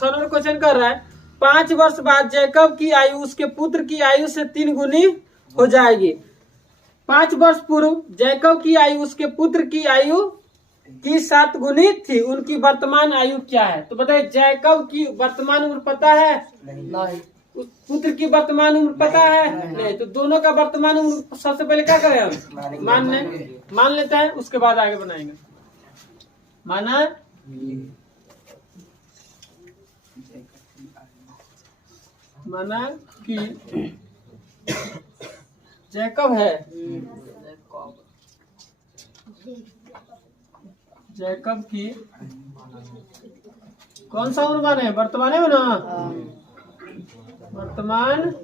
6 number question कर रहा है 5 वर्ष बाद जैकब की आयु उसके पुत्र की आयु से 3 गुनी हो जाएगी। 5 वर्ष पूर्व जैकब की आयु उसके पुत्र की आयु की 7 गुनी थी, उनकी वर्तमान आयु क्या है? तो बताइए जैकब की वर्तमान उम्र पता है? नहीं। पुत्र की वर्तमान उम्र पता है? नहीं। तो दोनों का वर्तमान उम्र सबसे पहले क्या करें हम? मान लेते हैं, उसके बाद आगे बनाएंगे। माना कि जैकब है, जैकब की कौन सा उम्र माने? वर्तमान में ना, वर्तमान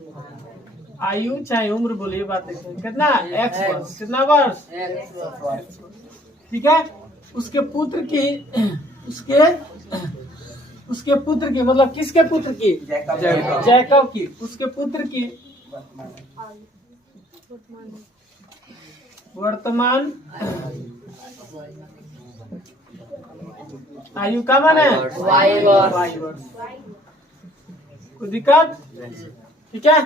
आयु चाहे उम्र बोलिए, बात कितना x वर्ष, कितना वर्ष? ठीक है। उसके पुत्र की उसके पुत्र की मतलब किसके पुत्र की? जैकब की। उसके पुत्र की वर्तमान आयु का मान है? कोई दिक्कत? ठीक है।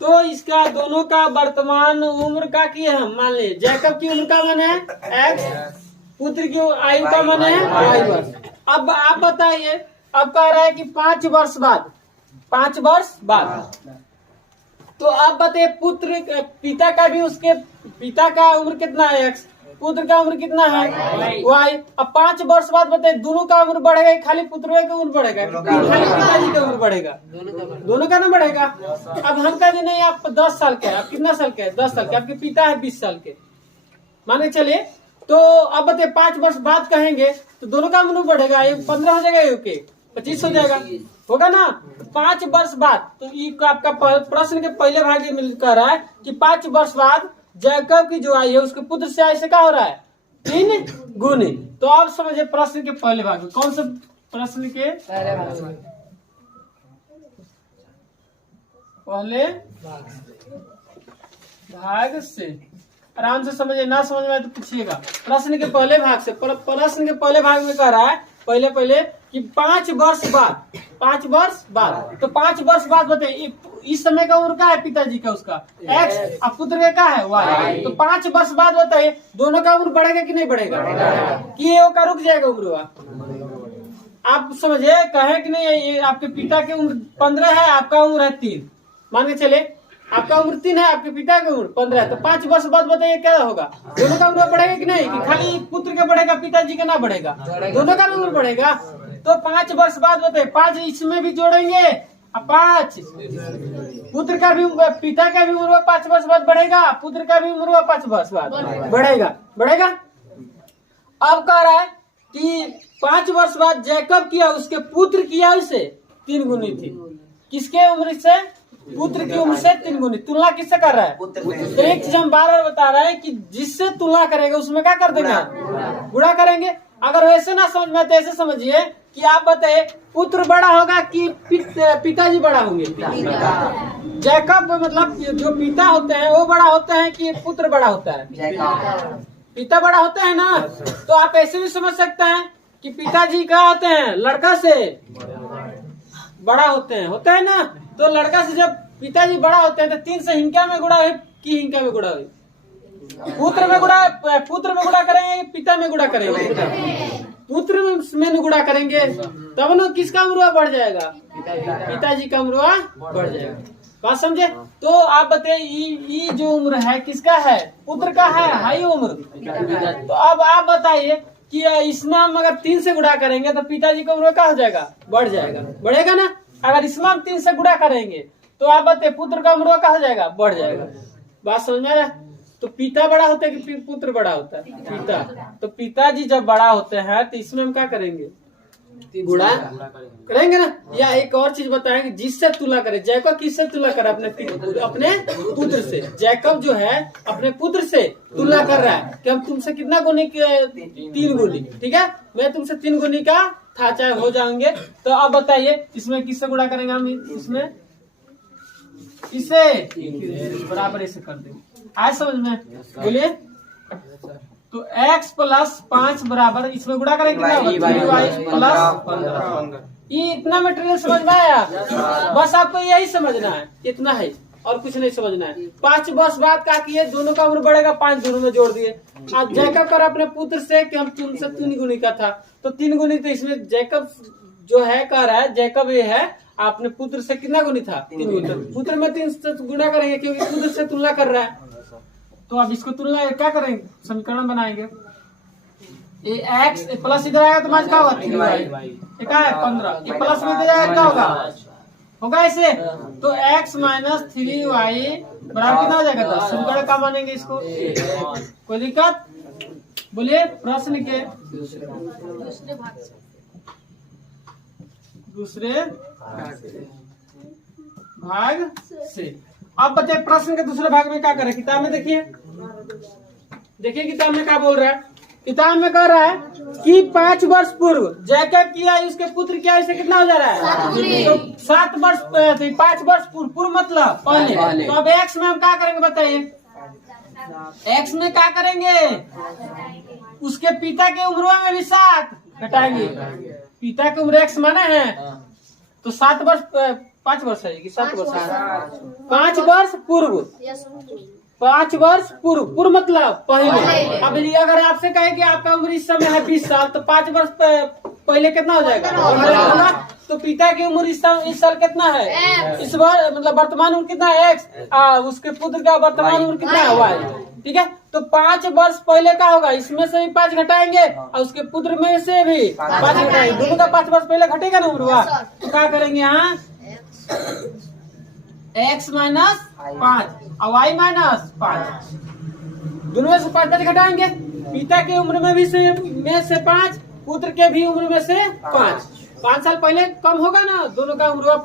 तो इसका दोनों का वर्तमान उम्र का की है, मान ले जैकब की उम्र का मान है x, पुत्र की आयु का मान है y वर्ष। अब आप बताइए, अब कह रहा है कि 5 वर्ष बाद, 5 वर्ष बाद, तो आप बताइए पुत्र पिता का भी, उसके पिता का उम्र कितना है x, पुत्र का उम्र कितना है y। अब 5 वर्ष बाद बताइए दोनों का उम्र बढ़ेगा, खाली पुत्र का उम्र बढ़ेगा, खाली पिताजी का उम्र बढ़ेगा? दोनों का ना बढ़ेगा। अब हम कहते नहीं आप 10 साल के, आप कितना साल के? 10 साल के। आपके पिता है 20 साल के, माने चलिए। तो अब बताइए 5 वर्ष बाद कहेंगे तो दोनों का उम्र बढ़ेगा, ये 15 हो जाएगा, ये 25 हो जाएगा, होगा ना? 5 वर्ष बाद, तो ये आपका प्रश्न के पहले भाग में कह रहा है कि 5 वर्ष बाद जैकब की जो आयु है उसके पुत्र से आयु से क्या हो रहा है? 3 गुनी। तो आप समझिए प्रश्न के पहले भाग में, कौन सा प्रश्न के पहले भाग से? आराम से समझिए, ना समझ में आए तो पूछिएगा। प्रश्न के पहले भाग से, प्रश्न के पहले भाग में कह रहा है पहले कि 5 वर्ष बाद, 5 वर्ष बाद, तो 5 वर्ष बाद बताइए इस समय का उम्र क्या है पिताजी का? उसका x, और पुत्र का क्या है y। तो 5 वर्ष बाद बताइए दोनों का उम्र बढ़ेगा कि नहीं बढ़ेगा? कि ये का रुक जाएगा उम्र? आप समझिए, कहे कि नहीं ये आपके पिता की उम्र 15 है, आपका उम्र है 3, मान के चले आपका उम्र 3 है, आपके पिता की उम्र 15 है, तो 5 वर्ष बाद बताइए क्या होगा? दोनों का उम्र बढ़ेगा कि नहीं? कि खाली पुत्र का बढ़ेगा, पिताजी का ना बढ़ेगा? दोनों का उम्र बढ़ेगा। तो 5 वर्ष बाद बताइए 5 इसमें भी जोड़ेंगे, 5 पुत्र का भी, पिता का भी उम्र 5 वर्ष बाद बढ़ेगा, पुत्र का भी उम्र 5 वर्ष बाद बढ़ेगा। अब कह रहा है कि 5 वर्ष बाद जैकब की उसके पुत्र की आयु से 3 गुनी थी। किसके उम्र से? पुत्र की उम्र से 3 गुनी। तुलना किससे कर रहा है? तो एक चीज हम बार बार बता रहे हैं कि जिससे तुलना करेगा उसमें क्या कर देंगे? गुणा करेंगे। अगर वैसे ना समझ में तो ऐसे समझिए कि आप बताइए पुत्र बड़ा होगा कि पिताजी बड़ा होंगे? जैकब मतलब जो पिता होते हैं वो बड़ा होते हैं कि पुत्र बड़ा होता है? पिता बड़ा होता है ना। तो आप ऐसे भी समझ सकते हैं कि पिताजी क्या होते हैं? लड़का से बड़ा होते हैं ना। तो लड़का से जब पिताजी बड़ा होते हैं तो 3 से हिंका में गुणा है कि हिंका में गुणा है? पुत्र में गुणा करेंगे, पिता में गुणा करेंगे? पुत्र में गुणा करेंगे, तब ना किसका उम्र बढ़ जाएगा? पिताजी का उम्र बढ़ जाएगा। बात समझे? तो आप बताइए ये जो उम्र है किसका है? पुत्र का है, हाई उम्र। तो अब आप बताइए कि इसमें हम अगर 3 से गुणा करेंगे तो पिताजी का उम्र क्या हो जाएगा? बढ़ जाएगा, बढ़ेगा ना। अगर इसमें हम 3 से गुणा करेंगे तो आप बताइए पुत्र का उम्र क्या हो जाएगा? बढ़ जाएगा। बात समझ में आ रहा है? तो पिता बड़ा होता है कि पुत्र बड़ा होता है? पिता। तो पिताजी जब बड़ा होते हैं तो इसमें हम क्या करेंगे? गुणा करेंगे ना। या एक और चीज बताएंगे जिससे तुलना करे। जैकब किससे तुलना करे? अपने पुत्र से। जैकब जो है अपने पुत्र से तुलना कर रहा है कि हम तुमसे कितना गुनी? 3 गुनी। ठीक है, मैं तुमसे 3 गुनी का था, चाहे हो जाएंगे। तो अब बताइए इसमें किससे गुणा करेंगे हम? इसमें इसे बराबर ऐसे कर देंगे। आए समझ में? बोलिए। तो x + 5 बराबर इसमें गुणा करेंगे कितना? 3y + 15। ये इतना मटेरियल समझ में आया? बस आपको यही समझना है, इतना है और कुछ नहीं समझना है। 5 वर्ष बाद क्या किए, दोनों का उम्र बढ़ेगा, 5 दोनों में जोड़ दिए। अब जैकब कर अपने पुत्र से कि हम तुमसे 3 गुनी का था, तो 3 गुनी, तो इसमें जैकब जो है कह रहा है, जैकब ये है अपने पुत्र से कितना गुनी था? 3 गुनी। तो पुत्र में 3 से गुना करेंगे क्योंकि पुत्र से तुलना कर रहा है। तो अब इसको तुलना क्या करेंगे, समीकरण बनाएंगे। ये एक्स प्लस इधर आएगा तो माइनस क्या होगा? 3y। ये क्या है? 15। ये प्लस में इधर आएगा क्या होगा ऐसे? तो x माइनस 3y बराबर कितना हो जाएगा? 10। समीकरण कहाँ मानेंगे इसको? कोई दिक्कत? बोलिए प्रश्न के दूसरे भाग से। अब बच्चे प्रश्न के दूसरे भाग में क्या करें? किताब में देखिए किताब में क्या बोल रहा है। किताब में कह रहा है कि 5 वर्ष पूर्व जैकब की आयु उसके पुत्र की आयु से कितना हो जा रहा है? तो 7 वर्ष 5 वर्ष पूर्व मतलब पहले। तो अब एक्स में हम क्या करेंगे बताइए? एक्स में क्या करेंगे? उसके पिता के उम्र में भी 7 घटाएंगे। पिता की उम्र एक्स माना है, तो 7 वर्ष 5 वर्ष है कि 7 वर्ष? 5 वर्ष पूर्व। 5 वर्ष पूर्व मतलब पहले। अब अगर आपसे कहे कि आपका उम्र इस समय है 20 साल, तो 5 वर्ष पहले कितना हो जाएगा? तो पिता की उम्र इस साल कितना है? इस बार मतलब वर्तमान उम्र कितना है? एक्स। उसके पुत्र का वर्तमान उम्र कितना है? वाई। ठीक है, तो 5 वर्ष पहले का होगा, इसमें से भी 5 घटाएंगे और उसके पुत्र में से भी 5 घटाएंगे। दोनों का 5 वर्ष पहले घटेगा ना उम्र। तो क्या करेंगे यहाँ? x माइनस 5 और y माइनस 5, दोनों में से 5 घटाएंगे। पिता की उम्र में भी से 5, पुत्र के भी उम्र में से 5 साल पहले कम होगा ना दोनों का उम्र,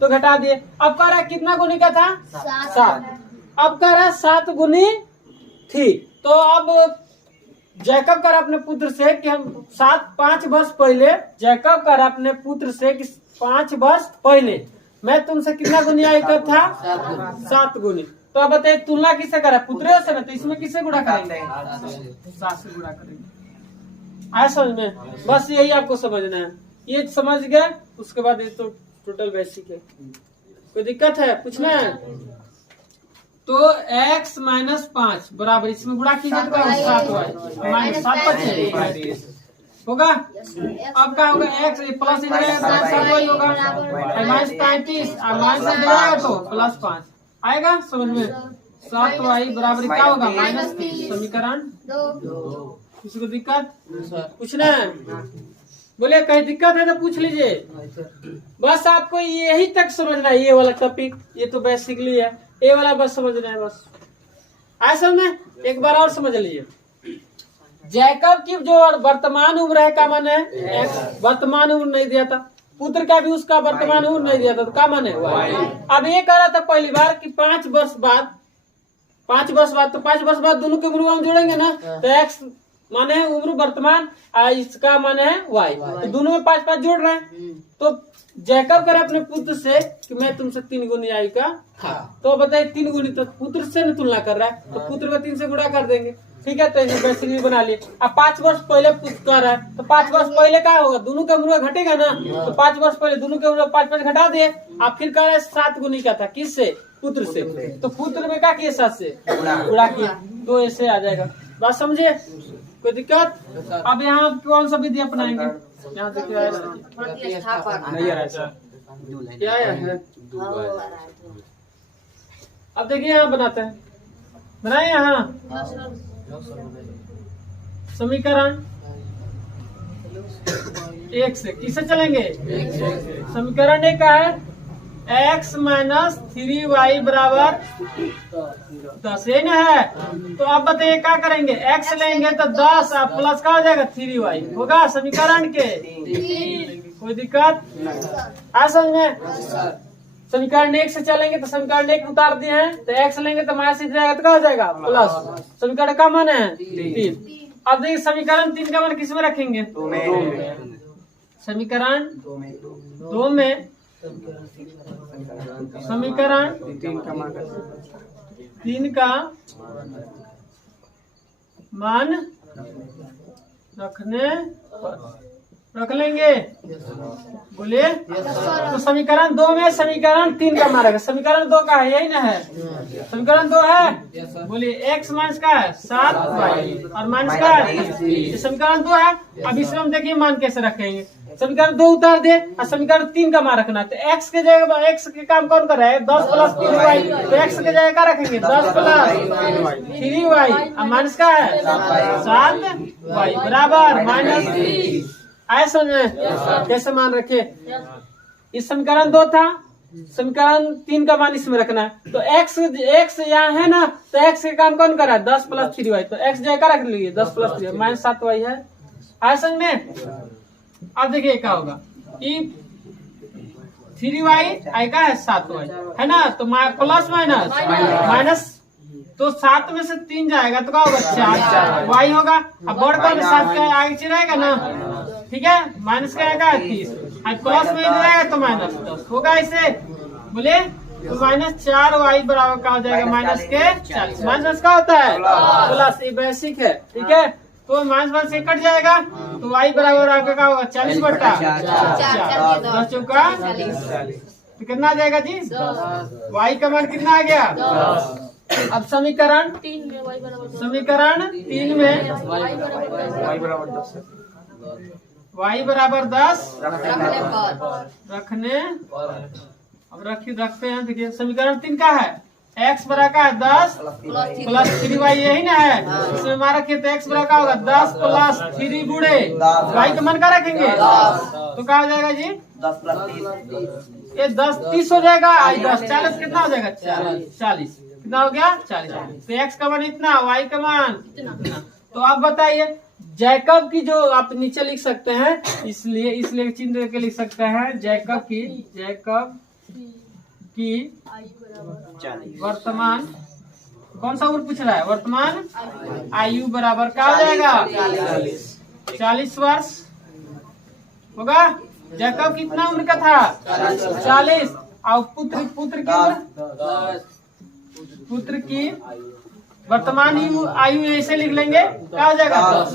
तो घटा दिए। अब कह रहा है कितना गुनी का था? 7। अब कह रहा है 7 गुनी थी। तो अब जैकब कर अपने पुत्र से कि हम 5 वर्ष पहले, जैकब कर अपने पुत्र से कि 5 वर्ष पहले मैं तुमसे कितना गुनी आयु का था? 7 गुनी। तो अब बताइए तुलना किससे करा? पुत्र से ना, तो इसमें किससे गुणा करेंगे? 7 से गुणा करेंगे। आया समझ में? बस यही आपको समझना है। ये समझ गए, उसके बाद ये तो टोटल बेसिक है। कोई दिक्कत है? पूछना है? तो x माइनस 5 बराबर, इसमें गुणा कीजिए तो 7y माइनस 7 होगा। अब क्या होगा? x प्लस इधर आएगा तो 7y होगा, माइनस 35 माइनस इधर आएगा तो प्लस 5 आएगा। समझ में? 7y बराबर क्या होगा? माइनस 3। समीकरण 2। किसी को दिक्कत? पूछना है? बोले कहीं दिक्कत है तो पूछ लीजिए। बस आपको यही तक समझना है, ये वाला टॉपिक। ये तो बेसिकली है, ये वाला बस समझना है बस। ऐसा में एक बार और समझ लीजिए। जैकब की जो वर्तमान उम्र है क्या माने? वर्तमान उम्र नहीं दिया था। पुत्र का भी उसका वर्तमान उम्र नहीं दिया था, तो क्या माने? अब ये कह रहा था पहली बार कि 5 वर्ष बाद, तो 5 वर्ष बाद दोनों की उम्र हम जोड़ेंगे ना, तो एक्स माने उम्र वर्तमान, इसका माने है वाई। तो दोनों में 5 जोड़ रहे हैं। तो जैकब करे अपने पुत्र से कि मैं तुमसे 3 गुनी आयु का था। तो बताइए 3 गुनी, तो पुत्र से न तुलना कर रहा है, तो पुत्र में 3 से गुणा कर देंगे। ठीक है, तो इसे बेसिकली बना लिए। अब 5 वर्ष पहले पुत्र कर रहा है, तो 5 वर्ष पहले क्या होगा? दोनों के उम्र घटेगा ना, तो 5 वर्ष पहले दोनों के उम्र 5 घटा दिए। अब फिर कह रहा है 7 गुनी का था, किससे? पुत्र से। तो पुत्र में क्या किए? 7 से गुणा किया, तो ऐसे आ जाएगा। बात समझे? कोई दिक्कत? अब यहाँ कौन सा विधि अपनाएंगे? यहाँ देखिए नहीं आ रहा क्या है? अब देखिए यहाँ बनाते हैं, बनाए यहाँ समीकरण 1 से। किससे चलेंगे? समीकरण 1 का है x माइनस 3y बराबर 10 है ना है। तो अब बताइए क्या करेंगे? x लेंगे तो 10 प्लस का हो जाएगा 3y होगा समीकरण के 3। कोई दिक्कत? आ समझ में? समीकरण 1 से चलेंगे तो समीकरण 1 उतार दिए हैं, तो x लेंगे तो माइनस जाएगा तो क्या हो जाएगा? प्लस। समीकरण का मान है 3। अब देखिए समीकरण 3 का मान किस में रखेंगे? समीकरण 2 में। समीकरण 3 का मान रखने रख लेंगे, बोलिए। तो समीकरण 2 में समीकरण 3 का मान रखें। समीकरण 2 का है, यही ना है, समीकरण 2 है, बोलिए। x माइनस का है 7y और माइनस का है 30। समीकरण 2 है। अब इसमें हम देखिए मान कैसे रखेंगे। समीकरण 2 उतार दे और समीकरण 3 का मान रखना है। तो x के जगह x के काम कौन कर रहा है, 10 प्लस 3y। तो x के जगह क्या रखेंगे, 10 प्लस 3y और माइनस का है 7y बराबर माइनस। आए समझ में कैसे मान रखे। इस समीकरण 2 था, समीकरण 3 का मान इसमें रखना है। तो x यहाँ है ना, तो x के काम कौन कर रहा है, 10 प्लस 3y। तो x जगह रख लीजिए 10 प्लस 3 माइनस 7y है। आए समझ में। अब देखिए क्या होगा कि 3y आई का है 7y है ना, तो प्लस माइनस माइनस, तो 7 में से 3 जाएगा तो क्या होगा 4 y होगा। अब बड़ का 7 का आगे रहेगा ना, ठीक है, माइनस का आएगा 30, प्लस में इधर आएगा तो माइनस 10 होगा ऐसे, बोले। तो माइनस 4y बराबर का हो जाएगा माइनस के 40। माइनस का होता है प्लस, ये बेसिक है, ठीक है। तो माइनस से कट जाएगा तो y बराबर आपका क्या होगा 40 बटा 10 चौका 40। तो कितना आ जाएगा जी, y का मान कितना आ गया। अब समीकरण 3 में y बराबर 10 रखने, अब रखते हैं। देखिए समीकरण 3 का है, x बराबर का है 10 प्लस 3y, यही ना है। इसमें मान रखिए तो x बराबर का होगा 10 प्लस 3 गुणे y का मान का रखेंगे तो क्या हो जाएगा जी, 10 प्लस 30, ये 10 30 हो जाएगा, 10 40 कितना हो जाएगा 40 कितना हो गया 40। तो x का मान इतना, y का मान इतना। तो आप बताइए जैकब की, जो आप नीचे लिख सकते हैं, इसलिए चिन्ह देके लिख सकते हैं, जैकब की वर्तमान, कौन सा उम्र पूछ रहा है, वर्तमान आयु बराबर क्या हो जाएगा 40 वर्ष होगा। जैकब कितना उम्र का था 40, और पुत्र की वर्तमान आयु ऐसे लिख लेंगे, क्या हो जाएगा 10।